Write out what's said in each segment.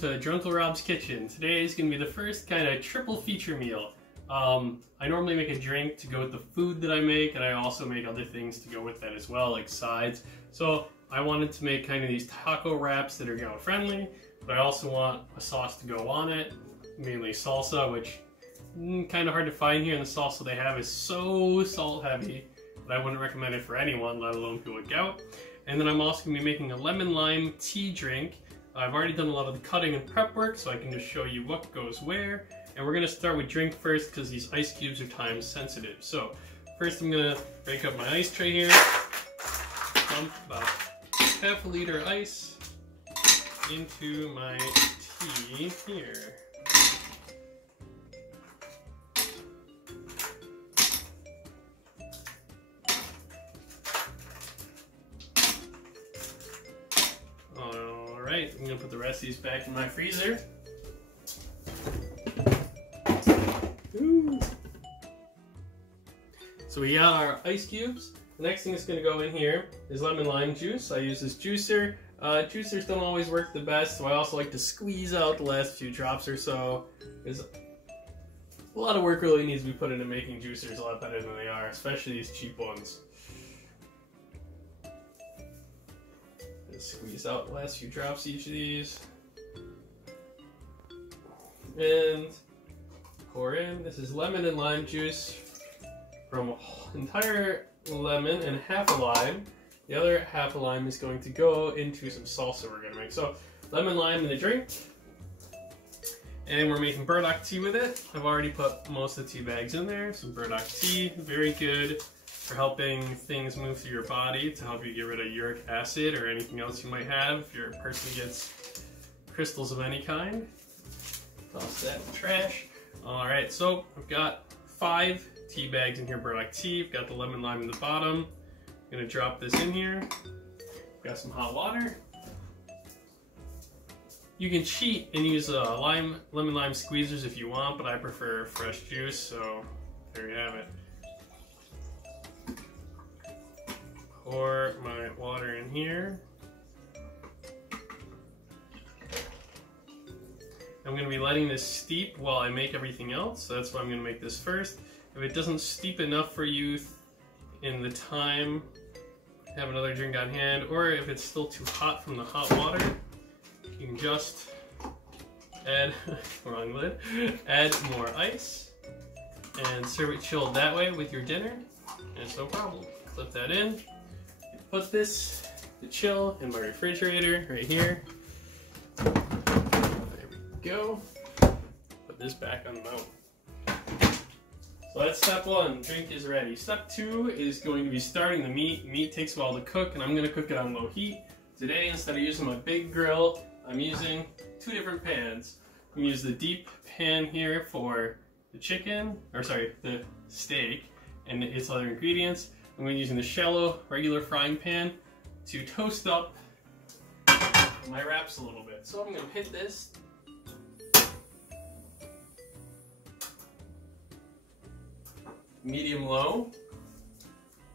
to Drunkle Rob's Kitchen. Today is going to be the first kind of triple feature meal. I normally make a drink to go with the food that I make, and I also make other things to go with that as well, like sides. So I wanted to make kind of these taco wraps that are gout friendly, but I also want a sauce to go on it, mainly salsa, which kind of hard to find here, and the salsa they have is so salt heavy that I wouldn't recommend it for anyone, let alone people with gout. And then I'm also going to be making a lemon lime tea drink. I've already done a lot of the cutting and prep work, so I can just show you what goes where. And we're going to start with drink first because these ice cubes are time sensitive. So first I'm going to break up my ice tray here. Dump about half a liter of ice into my tea here. Alright, I'm going to put the rest of these back in my freezer. Ooh. So we got our ice cubes. The next thing that's going to go in here is lemon lime juice. I use this juicer. Juicers don't always work the best, so I also like to squeeze out the last few drops or so. There's a lot of work really needs to be put into making juicers a lot better than they are, especially these cheap ones. Squeeze out the last few drops each of these. And pour in. This is lemon and lime juice from an entire lemon and half a lime. The other half a lime is going to go into some salsa we're going to make. So lemon lime in the drink. And we're making Burdock tea with it. I've already put most of the tea bags in there. Some Burdock tea, very good for helping things move through your body, to help you get rid of uric acid or anything else you might have if you're a person who gets crystals of any kind. Toss that in the trash. Alright, so I've got 5 tea bags in here, Burdock tea. I've got the lemon lime in the bottom. I'm going to drop this in here. I've got some hot water. You can cheat and use lemon lime squeezers if you want, but I prefer fresh juice, so there you have it. Pour my water in here. I'm going to be letting this steep while I make everything else, so that's why I'm going to make this first. If it doesn't steep enough for you in the time, have another drink on hand, or if it's still too hot from the hot water, you can just add, wrong lid, add more ice and serve it chilled that way with your dinner, and it's no problem. Clip that in. Put this to chill in my refrigerator right here. There we go. Put this back on the bone. So that's step 1, drink is ready. Step 2 is going to be starting the meat. Meat takes a while to cook, and I'm going to cook it on low heat. Today, instead of using my big grill, I'm using 2 different pans. I'm going to use the deep pan here for the chicken, or sorry, the steak, and its other ingredients. I'm going to be using the shallow, regular frying pan to toast up my wraps a little bit. So I'm going to hit this. Medium low.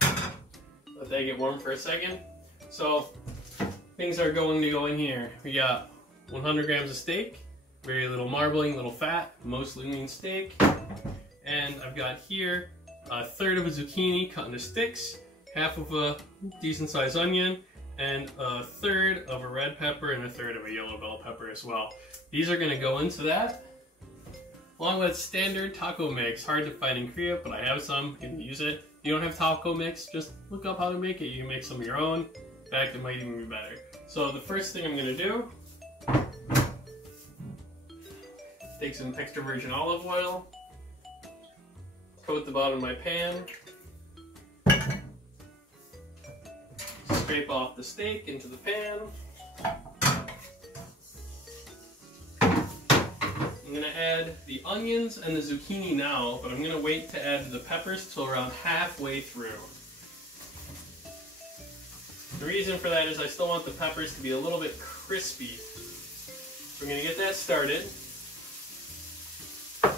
Let that get warm for a second. So things are going to go in here. We got 100 grams of steak, very little marbling, little fat, mostly lean steak. And I've got here 1/3 of a zucchini cut into sticks, half of a decent sized onion, and 1/3 of a red pepper and 1/3 of a yellow bell pepper as well. These are going to go into that, along with standard taco mix. Hard to find in Korea, but I have some. You can use it. If you don't have taco mix, just look up how to make it. You can make some of your own. In fact, it might even be better. So the first thing I'm going to do, take some extra virgin olive oil, coat the bottom of my pan, scrape off the steak into the pan. I'm going to add the onions and the zucchini now, but I'm going to wait to add the peppers till around halfway through. The reason for that is I still want the peppers to be a little bit crispy. We're going to get that started. I'm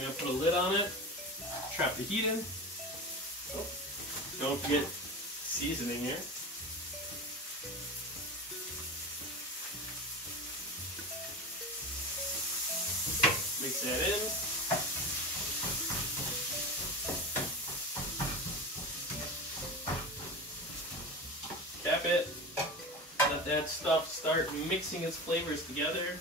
going to put a lid on it, trap the heat in. Oh, don't forget seasoning here. Mix that in. Cap it. Let that stuff start mixing its flavors together.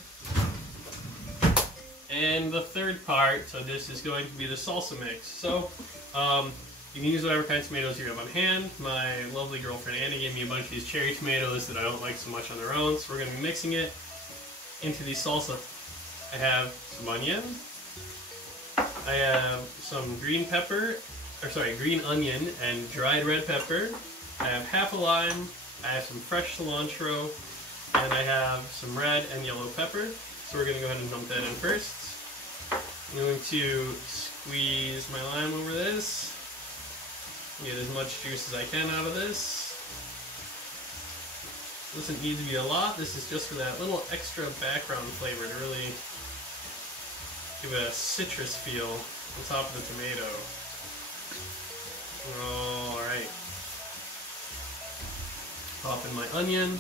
And the third part, so this is going to be the salsa mix. So you can use whatever kind of tomatoes you have on hand. My lovely girlfriend Annie gave me a bunch of these cherry tomatoes that I don't like so much on their own, so we're going to be mixing it into the salsa. I have some onion. I have some green onion and dried red pepper. I have half a lime. I have some fresh cilantro, and I have some red and yellow pepper. So we're going to go ahead and dump that in first. I'm going to squeeze my lime over this. Get as much juice as I can out of this. Doesn't need to be a lot. This is just for that little extra background flavor to really give it a citrus feel on top of the tomato. Alright. Pop in my onion.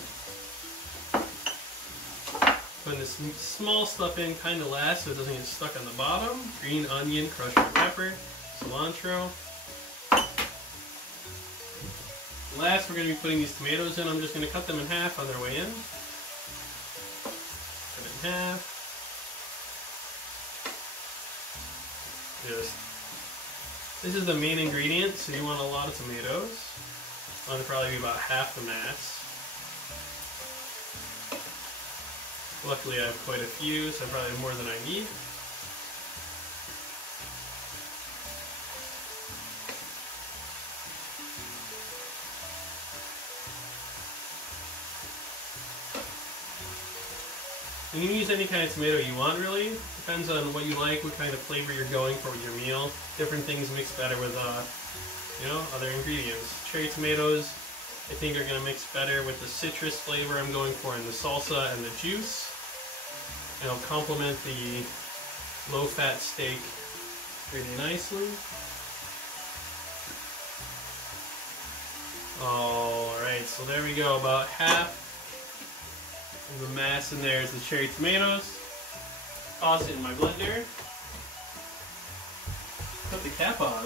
Putting this small stuff in kind of last so it doesn't get stuck on the bottom. Green onion, crushed red pepper, cilantro. Last, we're going to be putting these tomatoes in. I'm just going to cut them in half on their way in. Cut it in half. This is the main ingredient, so you want a lot of tomatoes. I want to probably be about half the mass. Luckily I have quite a few, so I probably have more than I need. You can use any kind of tomato you want, really. Depends on what you like, what kind of flavor you're going for with your meal. Different things mix better with, other ingredients. Cherry tomatoes, I think, are going to mix better with the citrus flavor I'm going for in the salsa and the juice. It'll complement the low-fat steak really nicely. Alright, so there we go. About half of the mass in there is the cherry tomatoes. Toss it in my blender. Put the cap on.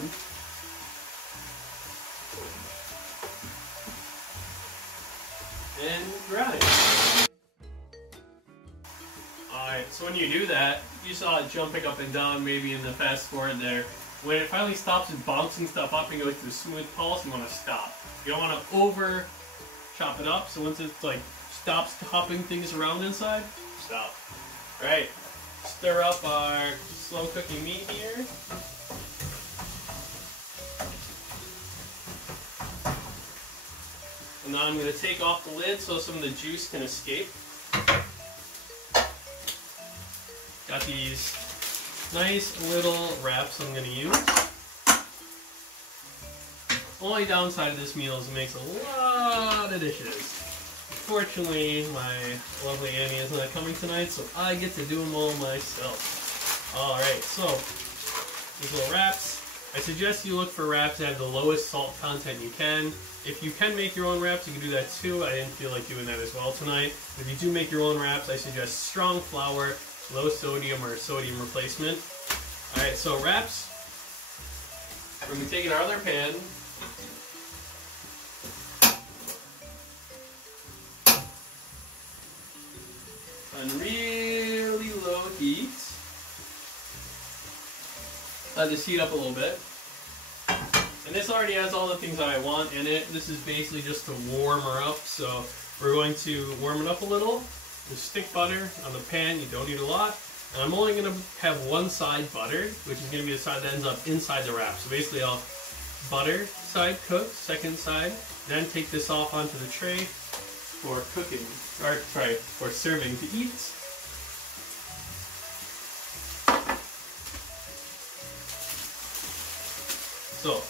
And grind. Alright, so when you do that, you saw it jumping up and down maybe in the fast forward there. When it finally stops and bouncing stuff up and goes to a smooth pulse, you want to stop. You don't want to over chop it up, so once it's like stops hopping things around inside, stop. Alright, stir up our slow cooking meat here. And now I'm going to take off the lid so some of the juice can escape. Got these nice little wraps I'm going to use. Only downside of this meal is it makes a lot of dishes. Unfortunately, my lovely Annie is not coming tonight, so I get to do them all myself. Alright, so these little wraps. I suggest you look for wraps that have the lowest salt content you can. If you can make your own wraps, you can do that too. I didn't feel like doing that as well tonight. If you do make your own wraps, I suggest strong flour, low sodium or sodium replacement. Alright, so wraps. We're going to take in our other pan. On really low heat. Let this heat up a little bit. And this already has all the things that I want in it. This is basically just to warm her up. So we're going to warm it up a little. Just stick butter on the pan. You don't need a lot. And I'm only going to have one side buttered, which is going to be the side that ends up inside the wrap. So basically I'll butter side cook, second side, then take this off onto the tray for cooking, or sorry, for serving to eat. So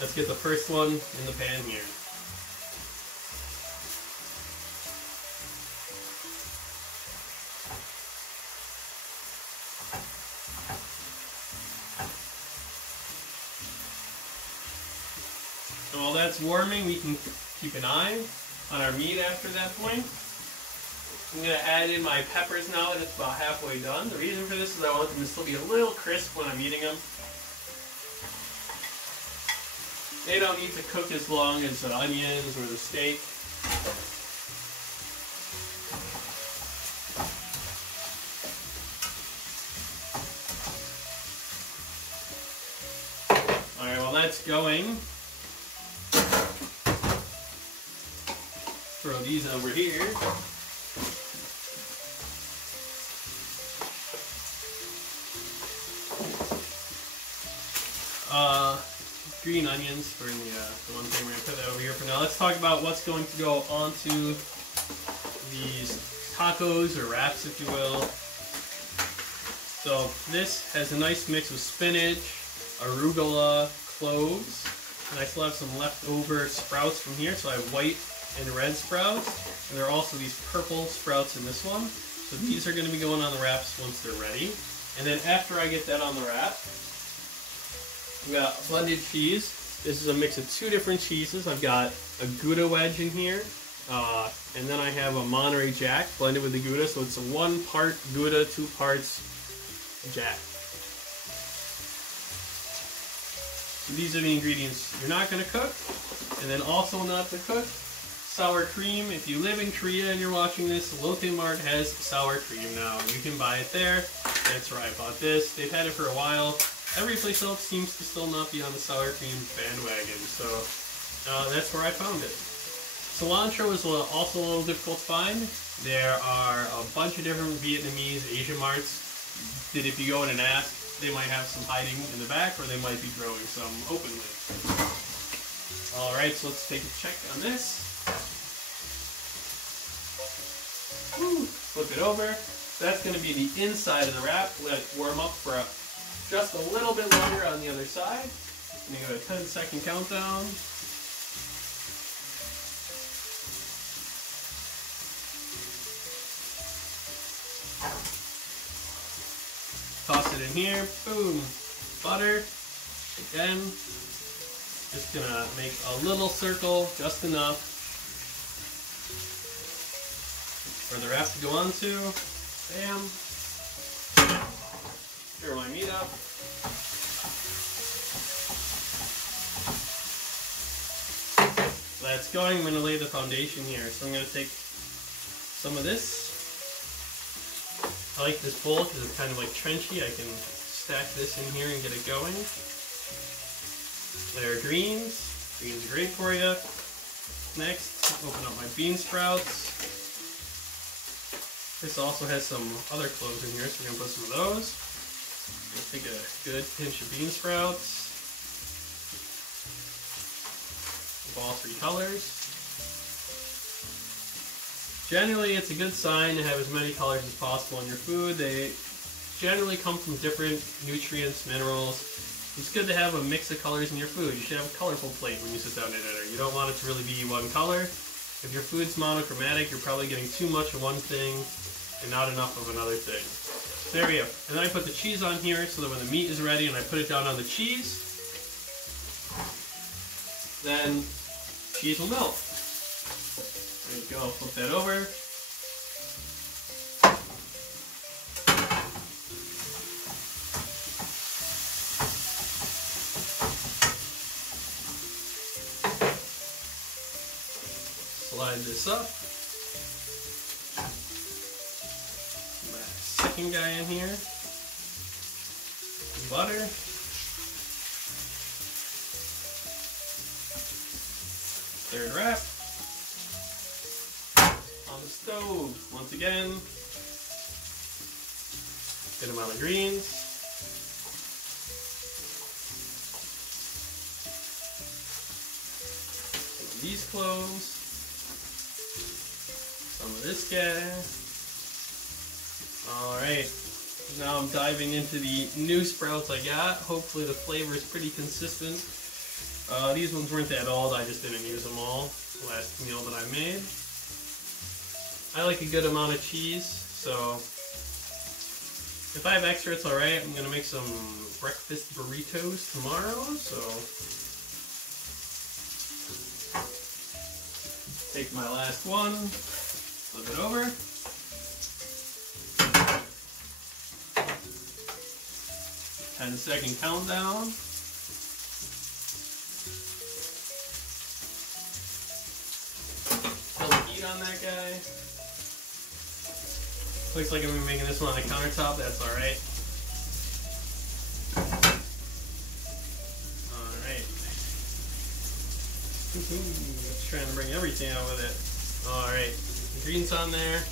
let's get the first one in the pan here. So while that's warming, we can keep an eye on our meat after that point. I'm going to add in my peppers now that it's about halfway done. The reason for this is I want them to still be a little crisp when I'm eating them. They don't need to cook as long as the onions or the steak. Alright, while that's going, throw these over here. Green onions for the one thing. We're going to put that over here for now. Let's talk about what's going to go onto these tacos or wraps, if you will. So this has a nice mix of spinach, arugula, cloves, and I still have some leftover sprouts from here. So I have white and red sprouts, and there are also these purple sprouts in this one. So these are going to be going on the wraps once they're ready. And then after I get that on the wrap, we got blended cheese. This is a mix of two different cheeses. I've got a Gouda wedge in here, and then I have a Monterey Jack blended with the Gouda, so it's a 1 part Gouda, 2 parts Jack. So these are the ingredients you're not going to cook, and then also not to cook, sour cream. If you live in Korea and you're watching this, Lotte Mart has sour cream now. You can buy it there. That's where I bought this. They've had it for a while. Every place else seems to still not be on the sour cream bandwagon, so that's where I found it. Cilantro is also a little difficult to find. There are a bunch of different Vietnamese Asian marts that if you go in and ask, they might have some hiding in the back, or they might be growing some openly. Alright, so let's take a check on this. Woo, flip it over. That's going to be the inside of the wrap. Let it warm up for just a little bit longer on the other side. I'm going to go to a 10-second countdown. Toss it in here. Boom. Butter. Again. Just going to make a little circle, just enough for the wrap to go onto. Bam. Stir my meat up. That's going. I'm going to lay the foundation here. So I'm going to take some of this. I like this bowl because it's kind of like trenchy. I can stack this in here and get it going. There are greens. Greens are great for you. Next, open up my bean sprouts. This also has some other cloves in here, so we're going to put some of those. Take a good pinch of bean sprouts. Of all 3 colors. Generally, it's a good sign to have as many colors as possible in your food. They generally come from different nutrients, minerals. It's good to have a mix of colors in your food. You should have a colorful plate when you sit down to dinner. You don't want it to really be one color. If your food's monochromatic, you're probably getting too much of one thing and not enough of another thing. There we go. And then I put the cheese on here so that when the meat is ready and I put it down on the cheese, then cheese will melt. There you go. Flip that over. Slide this up. Second guy in here. Butter. Third wrap. On the stove. Once again. Good amount of greens. These cloves. Some of this guy. Alright, now I'm diving into the new sprouts I got. Hopefully the flavor is pretty consistent. These ones weren't that old, I just didn't use them all. The last meal that I made. I like a good amount of cheese, so if I have extra, it's alright. I'm going to make some breakfast burritos tomorrow, so take my last one, flip it over. 10-second countdown. Kill the heat on that guy. Looks like I'm gonna be making this one on the countertop. That's all right. All right. Let's try and bring everything out with it. All right. The greens on there.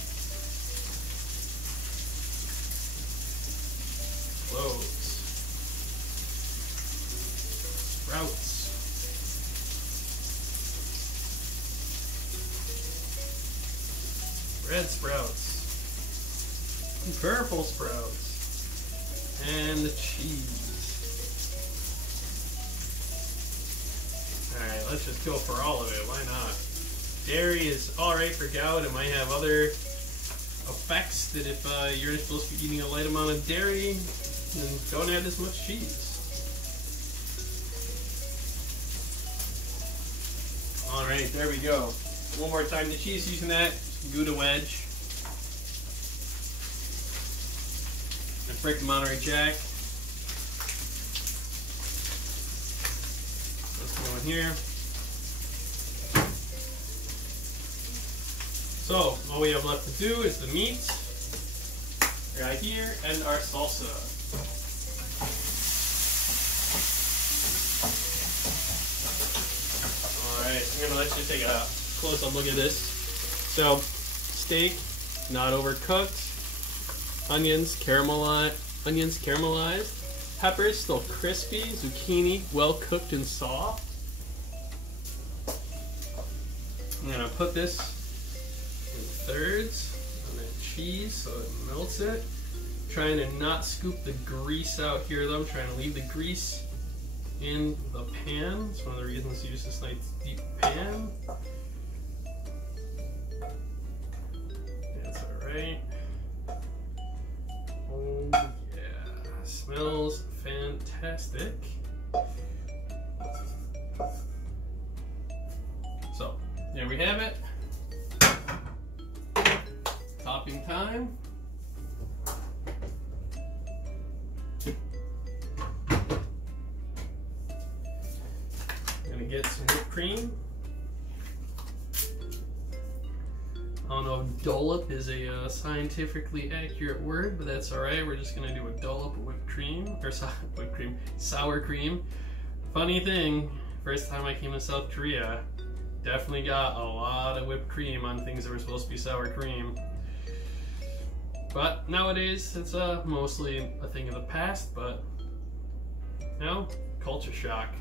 Cloves. Sprouts. Red sprouts. Purple sprouts. And the cheese. Alright, let's just go for all of it. Why not? Dairy is alright for gout. It might have other effects that if you're supposed to be eating a light amount of dairy, then don't add as much cheese. Alright, there we go. One more time the cheese using that Gouda wedge. And brick Monterey Jack. Let's go in here. So, all we have left to do is the meat right here and our salsa. Alright, I'm going to let you take a close-up look at this. So, steak, not overcooked. Onions caramelized. Peppers still crispy. Zucchini well cooked and soft. I'm going to put this in thirds on that cheese so it melts it. Trying to not scoop the grease out here though. I'm trying to leave the grease in the pan. It's one of the reasons to use this nice deep pan. That's alright. Oh yeah, smells fantastic. So, there we have it. Topping time. Gonna get some whipped cream. I don't know if dollop is a scientifically accurate word, but that's alright. We're just gonna do a dollop of whipped cream, or sour cream. Funny thing, first time I came to South Korea, definitely got a lot of whipped cream on things that were supposed to be sour cream. But nowadays, it's mostly a thing of the past, but, you know, culture shock.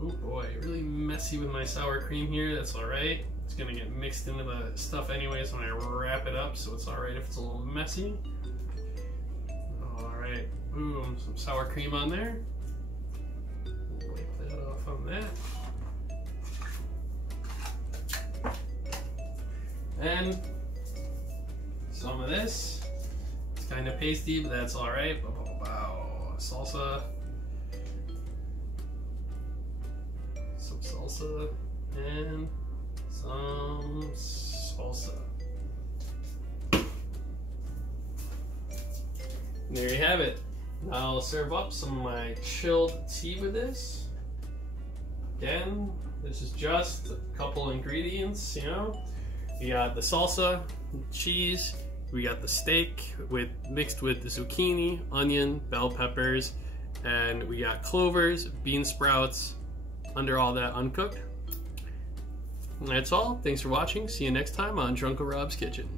Oh boy, really messy with my sour cream here, that's alright. It's gonna get mixed into the stuff anyways when I wrap it up, so it's alright if it's a little messy. Alright, boom, some sour cream on there. Wipe that off on that. And some of this. It's kind of pasty, but that's alright. Salsa. Some salsa. And some salsa. There you have it. I'll serve up some of my chilled tea with this. Again, this is just a couple ingredients, you know. We got the salsa, cheese, we got the steak mixed with the zucchini, onion, bell peppers, and we got clovers, bean sprouts, under all that uncooked. And that's all. Thanks for watching. See you next time on Drunko Rob's Kitchen.